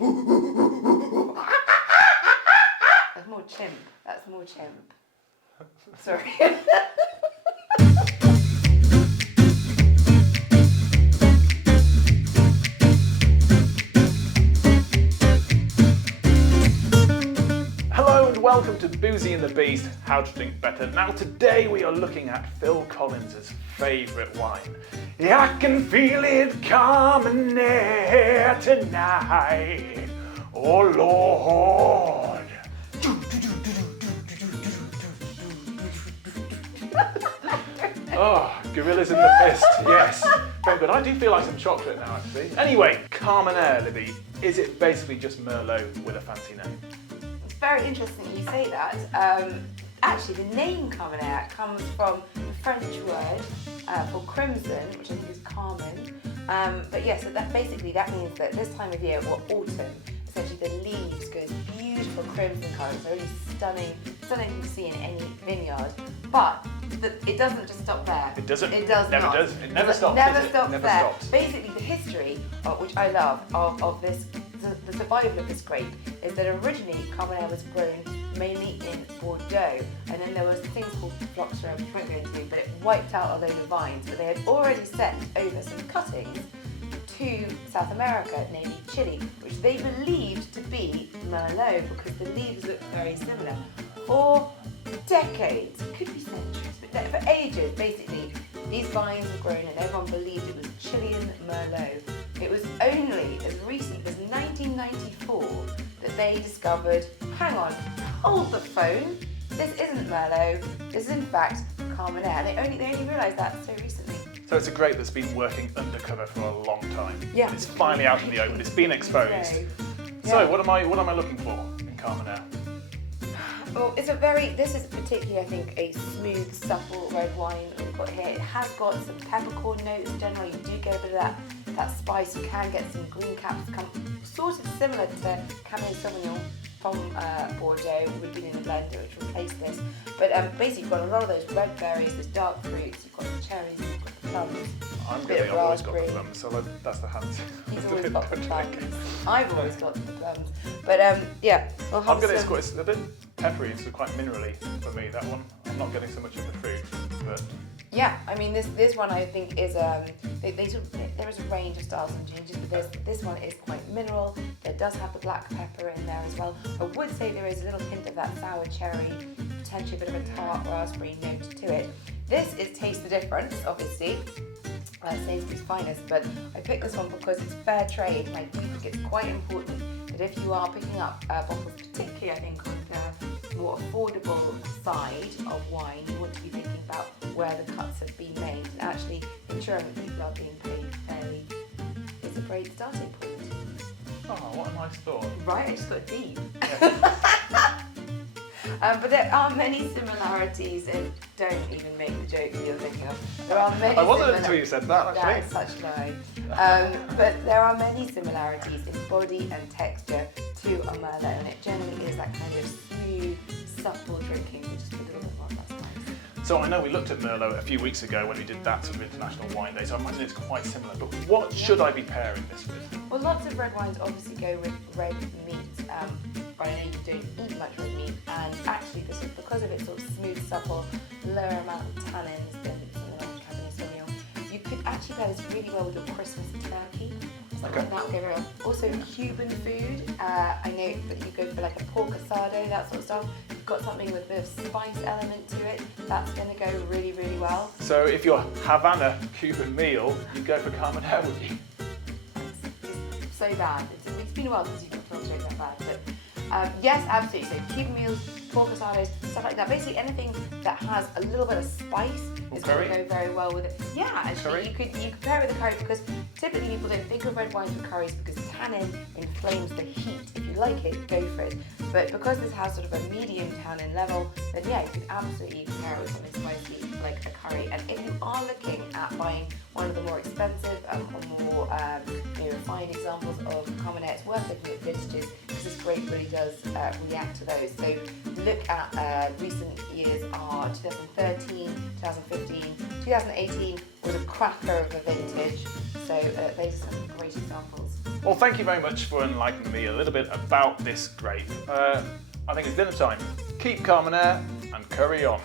That's more chimp. That's more chimp. Sorry. Hello and welcome to Boozy and the Beast, How to Drink Better. Now today we are looking at Phil Collins' favourite wine. Yeah, I can feel it Carménère tonight. Oh Lord. Oh, gorillas in the fist, yes. Very good. I do feel like some chocolate now, actually. Anyway, Carménère, Libby, is it basically just Merlot with a fancy name? It's very interesting you say that. Actually, the name Carménère comes from the French word for crimson, which I think is Carmen. But yes, so that basically that means that this time of year, or autumn, essentially the leaves go beautiful crimson colours. It's really stunning to see in any vineyard. But it doesn't just stop there. It doesn't. It does never not. does. It never stops. Never stops never there. stops. Basically, the history, which I love, of this, the survival of this grape, is that originally Carménère was grown mainly in Bordeaux, and then there was things called phylloxera, which we won't go into, but it wiped out a load of vines. But they had already sent over some cuttings to South America, namely Chile, which they believed to be Merlot because the leaves looked very similar. For decades, it could be centuries, but for ages, basically, these vines were grown and everyone believed it was Chilean Merlot. It was only as recent as 1994 that they discovered, hang on, hold the phone, this isn't Merlot, this is in fact Carménère. They only realised that so recently. So it's a grape that's been working undercover for a long time. Yeah. It's finally out in the open. It's been exposed. Yeah. So what am I looking for in Carménère? Well, this is particularly, I think, a smooth, supple red wine that we've got here. It has got some peppercorn notes. Generally, you do get a bit of that spice. You can get some green capsicum, sort of similar to Cabernet Sauvignon from Bordeaux. We've been in a blender which replaced this. But basically, you've got a lot of those red berries, those dark fruits. You've got the cherries, you've got the plums. I'm going I've always got the plums, so that's the hand. He's always got the plums. I've always got the plums. But yeah, we'll have it's a bit peppery, so quite minerally for me, that one. I'm not getting so much of the fruit, but... Yeah, I mean this one I think is there is a range of styles and gingers, but this one is quite mineral. It does have the black pepper in there as well. I would say there is a little hint of that sour cherry, potentially a bit of a tart raspberry note to it. This is Taste the Difference, obviously. Sainsbury's finest, but I picked this one because it's fair trade, and I do think it's quite important that if you are picking up bottles, particularly I think on the more affordable side of wine, you want to be thinking about where the cuts have been made, and actually ensuring that people are being paid fairly is a great starting point. Oh, what a nice thought. Right, I just got deep. Yeah. But there are many similarities, and don't even make the joke that you're thinking of. There are many. I wasn't until you said that, actually. That's such a lie. But there are many similarities in body and texture to a Merlot, and it generally is that kind of smooth, supple drinking, just a little bit more of that spice. So I know we looked at Merlot a few weeks ago when we did that sort of International Wine Day, so I imagine it's quite similar. But what should I be pairing this with? Well, lots of red wines obviously go with red meat. But I know you don't eat much red meat, and actually this is because of its sort of smooth, supple, lower amount of tannins than something like Cabernet Sauvignon. You could actually pair this really well with your Christmas turkey. Okay. That would go very well. Also Cuban food. I know that you go for like a pork asado, that sort of stuff. You've got something with a bit of spice element to it. That's going to go really, really well. So if you're Havana Cuban meal, you go for Carménère, would you? It's so bad. It's been a while since you've got to that bad, but yes, absolutely. So Cuban meals, pork asados, stuff like that. Basically anything that has a little bit of spice is going to go very well with it. Yeah, actually, you could pair it with a curry, because typically people don't think of red wines with curries because tannin inflames the heat. If you like it, go for it. But because this has sort of a medium tannin level, then yeah, you could absolutely pair it with something spicy like a curry. And if you are looking at buying one of the more expensive or more refined examples of Carménère, it's worth looking at vintages, because this grape really does react to those. So look at recent years are 2013, 2015, 2018 was a cracker of a vintage. So those are some great examples. Well, thank you very much for enlightening me a little bit about this grape. I think it's dinner time. Keep Carménère and curry on.